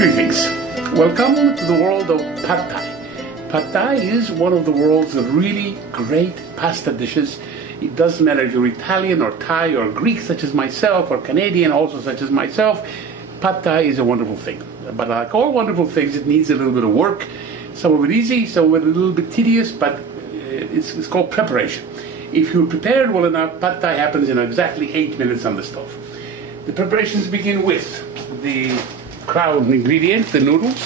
Three things. Welcome to the world of Pad Thai. Pad Thai is one of the world's really great pasta dishes. It doesn't matter if you're Italian or Thai or Greek such as myself or Canadian also such as myself. Pad Thai is a wonderful thing. But like all wonderful things, it needs a little bit of work. Some of it easy, some of it a little bit tedious, but it's called preparation. If you're prepared well enough, Pad Thai happens in exactly 8 minutes on the stove. The preparations begin with the crown ingredient, the noodles,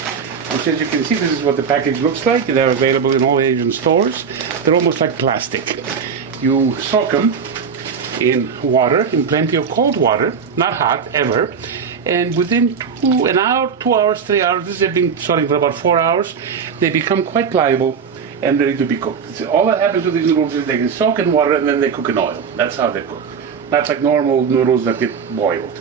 which, as you can see, this is what the package looks like. They're available in all Asian stores. They're almost like plastic. You soak them in water, in plenty of cold water, not hot ever, and within an hour, 2 hours, 3 hours, this has been soaking for about 4 hours, they become quite pliable and ready to be cooked. So all that happens with these noodles is they can soak in water and then they cook in oil. That's how they're cooked. Not like normal noodles that get boiled.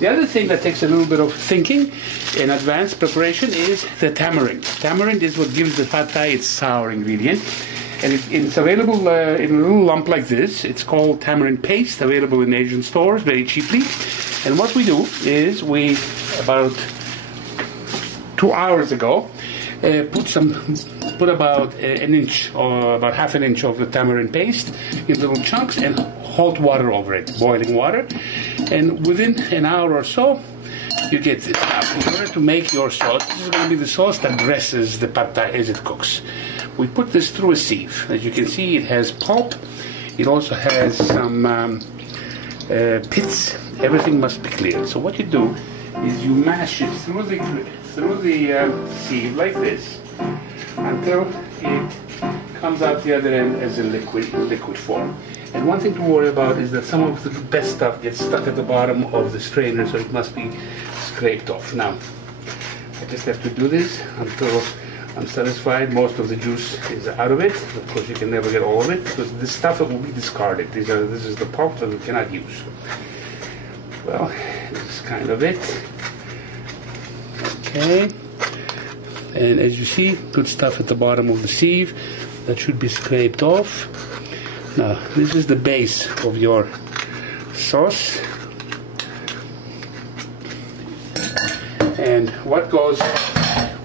The other thing that takes a little bit of thinking in advanced preparation is the tamarind. Tamarind is what gives the Pad Thai its sour ingredient. And it's available in a little lump like this. It's called tamarind paste, available in Asian stores very cheaply. And what we do is we, about 2 hours ago, put about an inch or about half an inch of the tamarind paste in little chunks and hot water over it, boiling water. And within an hour or so, you get this. Now, in order to make your sauce, this is going to be the sauce that dresses the Pad Thai as it cooks. We put this through a sieve. As you can see, it has pulp. It also has some pits. Everything must be cleared. So what you do is you mash it through the sieve like this until it comes out the other end as a liquid form. And one thing to worry about is that some of the best stuff gets stuck at the bottom of the strainer, so it must be scraped off. Now, I just have to do this until I'm satisfied most of the juice is out of it. Of course, you can never get all of it because this stuff will be discarded. This is the pulp that we cannot use. Well, this is kind of it. Okay. And as you see, good stuff at the bottom of the sieve. That should be scraped off. Now, this is the base of your sauce. And what goes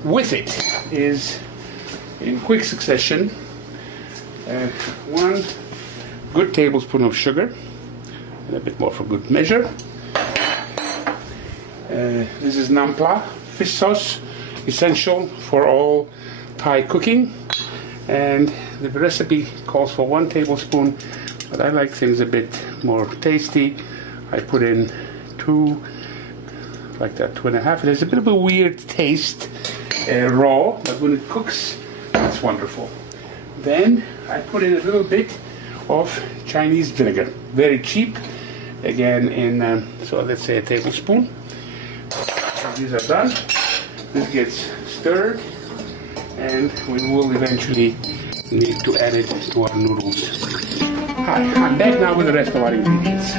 with it is, in quick succession, 1 good tablespoon of sugar, and a bit more for good measure. This is nampla, fish sauce, essential for all Thai cooking. And the recipe calls for 1 tablespoon, but I like things a bit more tasty. I put in 2, like that, 2.5. It has a bit of a weird taste, raw, but when it cooks, it's wonderful. Then I put in a little bit of Chinese vinegar, very cheap. Again, so let's say a tablespoon. So these are done. This gets stirred, and we will eventually need to add it to our noodles. Hi, I'm back now with the rest of our ingredients.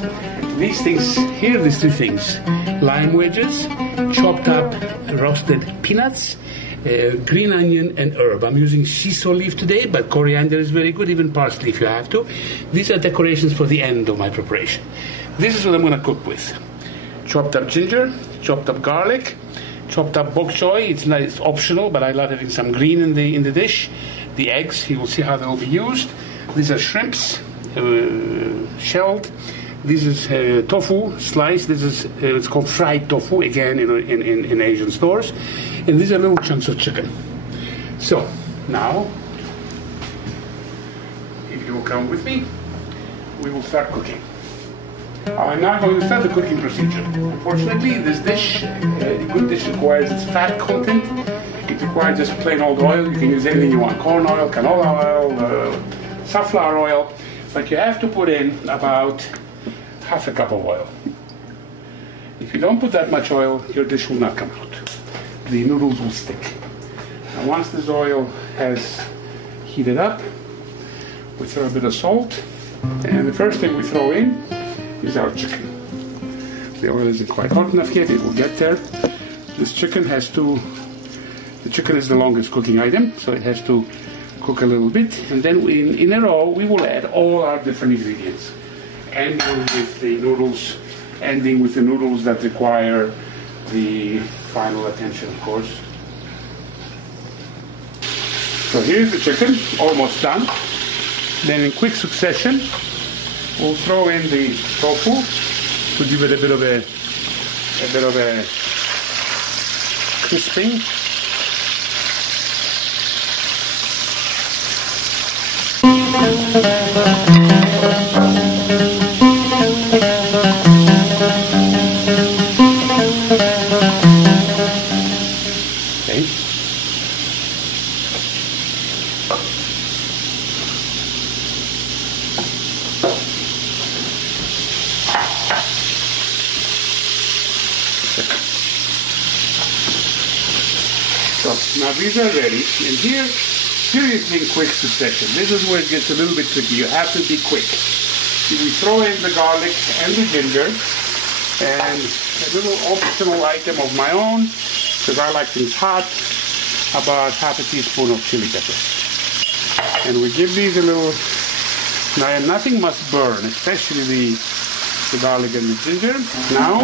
These things, here are these 3 things: lime wedges, chopped up roasted peanuts, green onion and herb. I'm using shiso leaf today, but coriander is very good, even parsley if you have to. These are decorations for the end of my preparation. This is what I'm going to cook with: chopped up ginger, chopped up garlic, chopped up bok choy. It's optional, but I love having some green in the dish. The eggs, you will see how they will be used. These are shrimps, shelled. This is tofu sliced. This is it's called fried tofu, again in Asian stores. And these are little chunks of chicken. So now, if you will come with me, we will start cooking. I'm not going to start the cooking procedure. Unfortunately, this dish, a good dish, requires its fat content. It requires just plain old oil. You can use anything you want: corn oil, canola oil, safflower oil. But you have to put in about half a cup of oil. If you don't put that much oil, your dish will not come out. The noodles will stick. And once this oil has heated up, we throw a bit of salt. And the first thing we throw in is our chicken. The oil isn't quite hot enough yet, it will get there. This chicken has to, the chicken is the longest cooking item, so it has to cook a little bit. And then in a row, we will add all our different ingredients. Ending with the noodles that require the final attention, of course. So here's the chicken, almost done. Then in quick succession, we'll throw in the tofu to give it a bit of a crisping. Okay. So now these are ready, and here seriously in quick succession. This is where it gets a little bit tricky. You have to be quick. We throw in the garlic and the ginger, and a little optional item of my own, because I like things hot, about half a teaspoon of chili pepper. And we give these a little, now nothing must burn, especially the garlic and the ginger. Now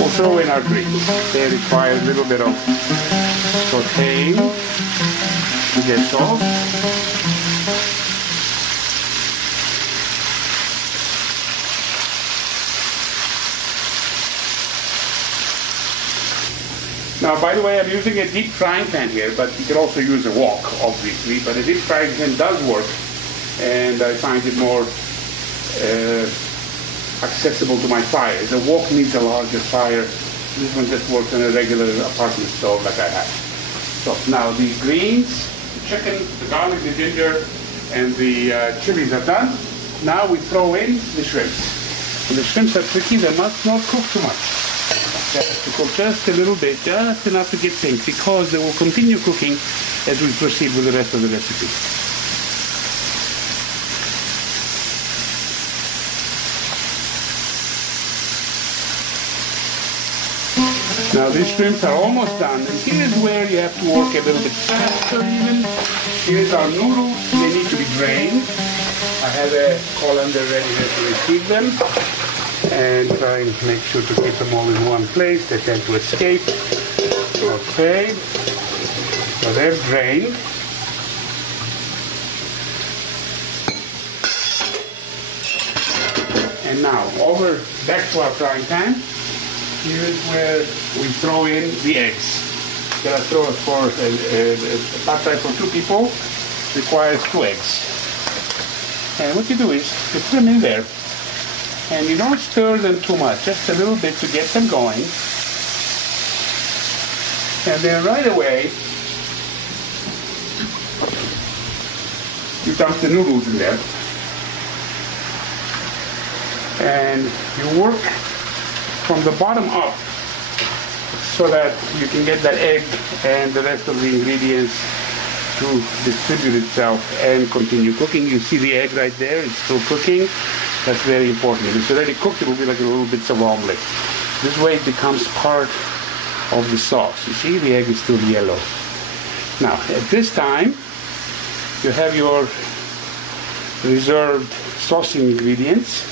we'll throw in our greens. They require a little bit of sauteing to get soft. Now, by the way, I'm using a deep frying pan here, but you can also use a wok, obviously. But a deep frying pan does work, and I find it more accessible to my fire. The wok needs a larger fire. This one just works on a regular apartment stove like I have. So now the greens, the chicken, the garlic, the ginger, and the chilies are done. Now we throw in the shrimps. And the shrimps are tricky, they must not cook too much. They have to cook just a little bit, just enough to get pink, because they will continue cooking as we proceed with the rest of the recipe. Now these shrimps are almost done, and here's where you have to work a little bit faster even. Here's our noodles, they need to be drained. I have a colander ready here to receive them, and try and make sure to keep them all in one place. They tend to escape. Okay, so they're drained. And now over back to our frying pan. Here's where we throw in the eggs. Gonna throw it for a pad thai for 2 people. Requires 2 eggs. And what you do is you put them in there, and you don't stir them too much, just a little bit to get them going. And then right away you dump the noodles in there, and you work from the bottom up so that you can get that egg and the rest of the ingredients to distribute itself and continue cooking. You see the egg right there, it's still cooking. That's very important. If it's already cooked, it will be like a little bit of omelette. This way it becomes part of the sauce. You see, the egg is still yellow. Now, at this time, you have your reserved saucing ingredients,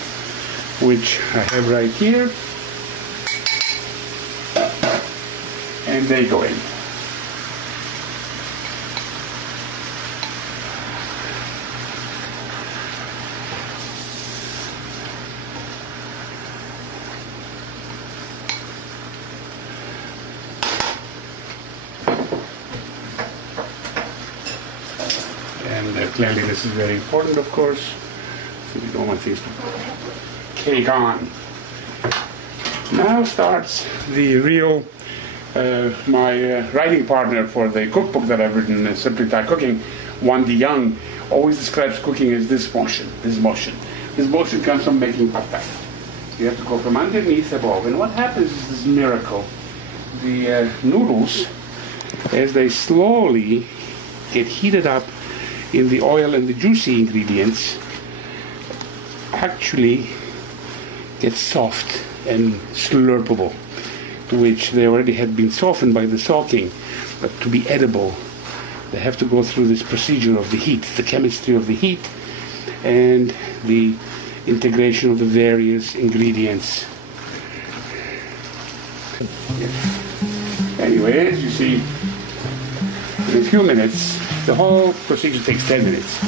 which I have right here. And they go in. And cleanliness is very important, of course. So we don't want things to cake on. Now starts the real my writing partner for the cookbook that I've written, Simply Thai Cooking, Wendy Young, always describes cooking as this motion. This motion comes from making pad thai. You have to go from underneath above. And what happens is this miracle. The noodles, as they slowly get heated up in the oil and the juicy ingredients, actually get soft and slurpable, which they already had been softened by the soaking, but to be edible, they have to go through this procedure of the heat, the chemistry of the heat, and the integration of the various ingredients. Yes. Anyways, you see, in a few minutes, the whole procedure takes 10 minutes.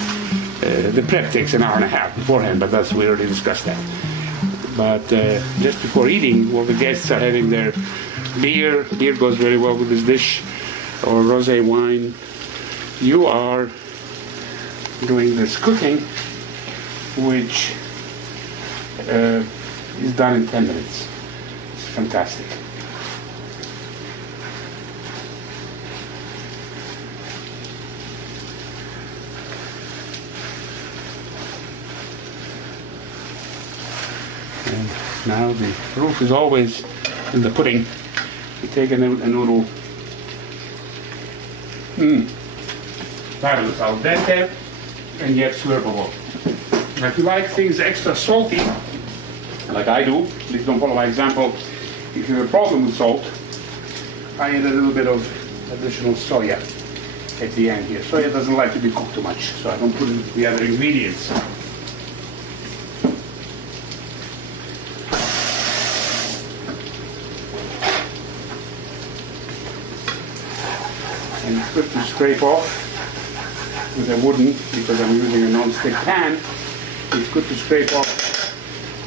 The prep takes an hour and a half beforehand, but we already discussed that. But just before eating, while the guests are having their beer goes very well with this dish, or rosé wine, you are doing this cooking, which is done in 10 minutes. It's fantastic. And now the proof is always in the pudding. You take a noodle. Fabulous, al dente, and yet slurpable. Now, if you like things extra salty, like I do, please don't follow my example. If you have a problem with salt, I add a little bit of additional soya at the end here. Soya doesn't like to be cooked too much, so I don't put in the other ingredients. And it's good to scrape off with a wooden, because I'm using a non-stick pan. It's good to scrape off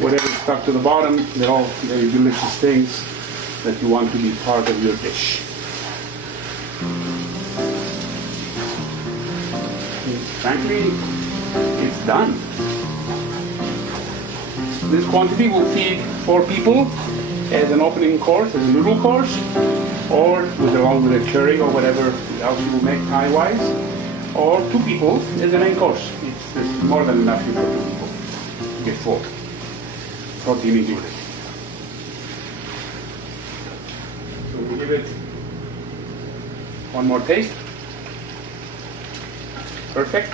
whatever is stuck to the bottom. They're all very delicious things that you want to be part of your dish. Frankly, it's done. This quantity will feed 4 people as an opening course, as a noodle course, or along with a curry or whatever else you will make Thai-wise, or 2 people as a main course. It's more than enough for 2 people to get 4. Protein included. So we'll give it one more taste. Perfect.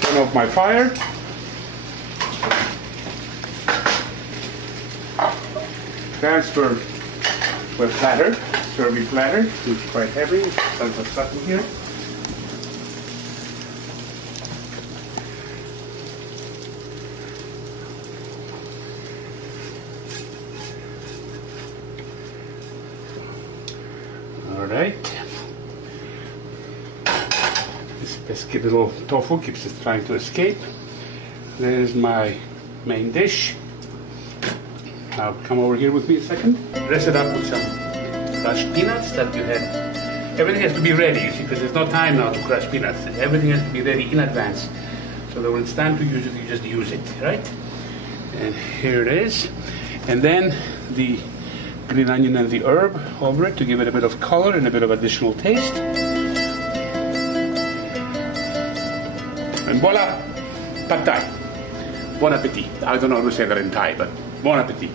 Turn off my fire. Transfer to a platter, serving platter, which is quite heavy. Tons of stuff in here. All right. This pesky little tofu keeps it trying to escape. There's my main dish. Now come over here with me a second. Dress it up with some crushed peanuts that you had. Everything has to be ready, you see, because there's no time now to crush peanuts. Everything has to be ready in advance. So that when it's time to use it, you just use it, right? And here it is. And then the green onion and the herb over it to give it a bit of color and a bit of additional taste. And voila, pad thai. Bon appetit. I don't know how to say that in Thai, but bon appetit.